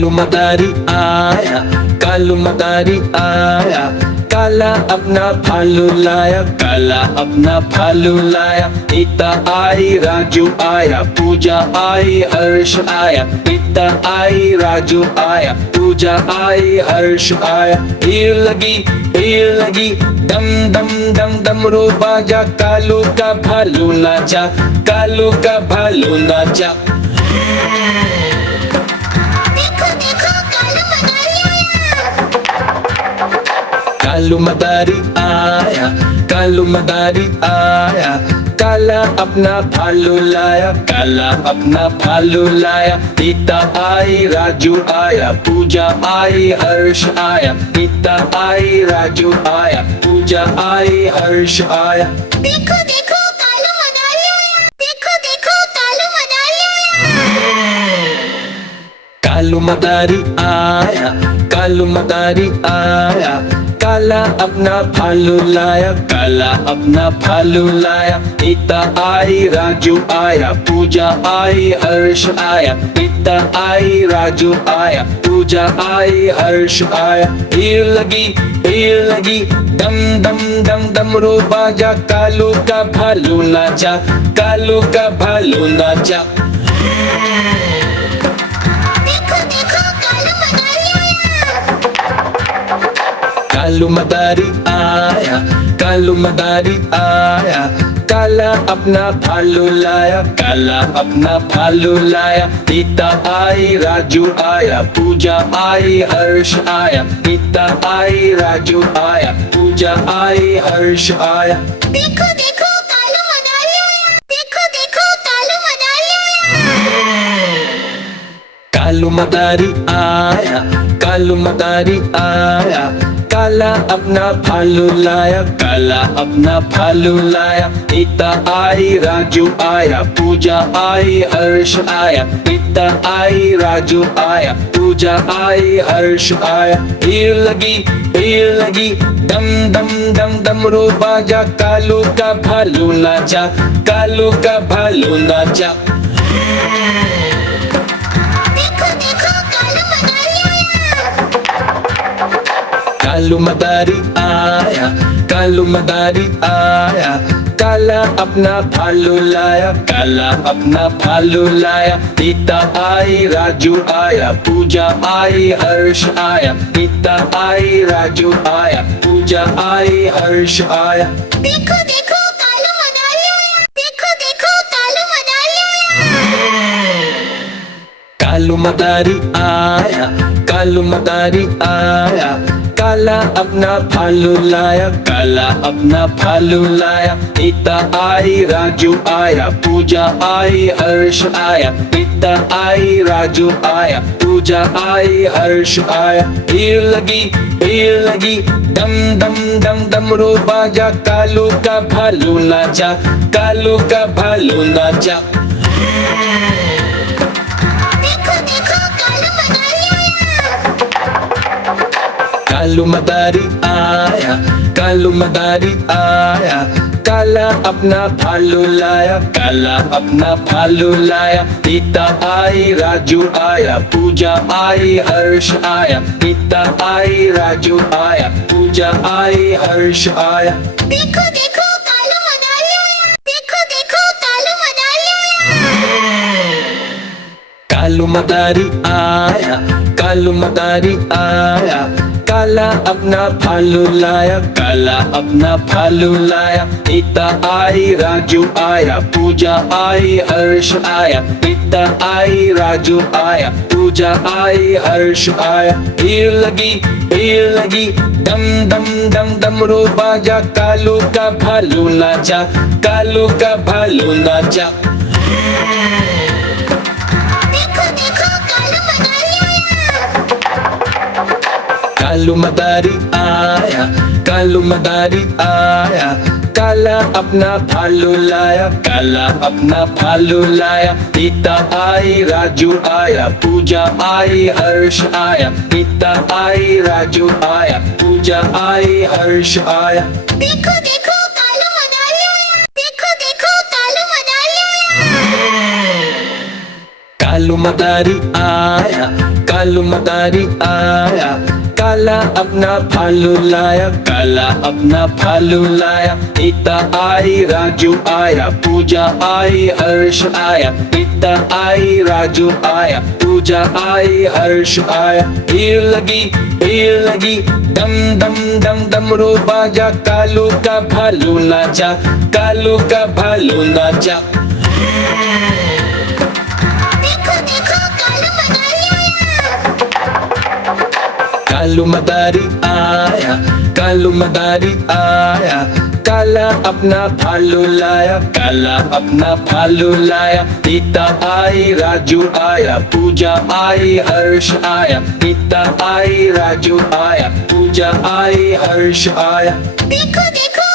कालू मदारी आया, कालू मदारी आया, काला अपना भालू लाया, काला अपना भालू लाया। नीता आई, राजू आया, पूजा आई, हर्ष आया। नीता आई, राजू आया, पूजा आई, हर्ष आया। भीड़ लगी, दम दम दम डमरू बाजा, कालू का भालू नाचा, कालू का भालू नाचा। कालू मदारी आया, कालू मदारी आया, काला अपना भालू लाया, काला अपना भालू लाया। नीता आई, राजू आया, पूजा आई, हर्ष आया। नीता आई, राजू आया, पूजा आई, हर्ष आया। देखो देखो कालू मदारी आया, देखो देखो कालू मदारी आया। कालू मदारी आया, कालू मदारी आया, काला अपना भालू लाया, काला अपना भालू लाया। नीता आई, राजू आया, पूजा आई, हर्ष आया। नीता आई, राजू आया, पूजा आई, हर्ष आया। भीड़ लगी, दम दम दम डमरू बाजा, कालू का भालू नाचा, कालू का भालू नाचा। कालू मदारी आया, कालू मदारी आया, काला अपना भालू लाया, काला अपना भालू लाया। नीता आई, राजू आया, पूजा आई, हर्ष आया। नीता आई, राजू आया, पूजा आई, हर्ष आया। देखो देखो कालू मदारी आया, देखो देखो कालू मदारी आया। कालू मदारी आया, कालू मदारी आया, काला अपना भालू लाया, काला अपना भालू लाया। नीता आई, राजू आया, पूजा आई, हर्ष आया। नीता आई, राजू आया, पूजा आई, हर्ष आया। भीड़ लगी, दम दम दम डमरू बाजा, कालू का भालू नाचा, कालू का भालू नाचा। कालू मदारी आया, कालू मदारी आया, काला अपना भालू लाया, काला अपना भालू लाया। नीता आई, राजू आया, पूजा आई, हर्ष आया। नीता आई, राजू आया, पूजा आई, हर्ष आया। देखो देखो कालू मदारी आया, देखो देखो कालू मदारी आया। कालू मदारी आया, कालू मदारी आया, काला अपना भालू लाया, काला अपना भालू लाया। नीता आई, राजू आया, पूजा आई, हर्ष आया। नीता आई, राजू आया, पूजा आई, हर्ष आया। भीड़ लगी, दम दम दम डमरू बाजा, कालू का भालू नाचा, कालू का भालू नाचा। कालू मदारी आया, कालू मदारी आया, काला अपना भालू लाया, काला अपना भालू लाया। नीता आई, राजू आया, पूजा आई, हर्ष आया। नीता आई, राजू आया, पूजा आई, हर्ष आया। देखो देखो कालू मदारी आया, देखो देखो कालू मदारी आया। कालू मदारी आया, कालू मदारी आया, काला अपना भालू लाया, काला अपना भालू लाया। नीता आई, राजू आया, पूजा आई, हर्ष आया। नीता आई, राजू आया, पूजा आई, हर्ष आया। भीड़ लगी, दम दम दम डमरू बाजा, कालू का भालू नाचा, कालू का भालू नाचा। कालू मदारी आया, कालू मदारी आया, काला अपना भालू लाया, काला अपना भालू लाया। नीता आई, राजू आया, पूजा आई, हर्ष आया। नीता आई, राजू आया, पूजा आई, हर्ष आया। देखो देखो कालू मदारी आया, देखो देखो कालू मदारी आया। कालू मदारी आया, कालू मदारी आया, काला अपना भालू लाया, काला अपना भालू लाया। रीता आई, राजू आया, पूजा आई, हर्ष आया। रीता आई, राजू आया, पूजा आई, हर्ष आया। भीड़ लगी, दम दम दम डमरू बाजा, कालू का भालू नाचा, कालू का भालू नाचा। देखो देखो कालू मदारी आया। कालू मदारी आया, कालू मदारी आया, काला अपना भालू लाया, काला अपना भालू लाया। रीता आई, राजू आया, पूजा आई, हर्ष आया। रीता आई, राजू आया, पूजा आई, हर्ष आया। देखो देखो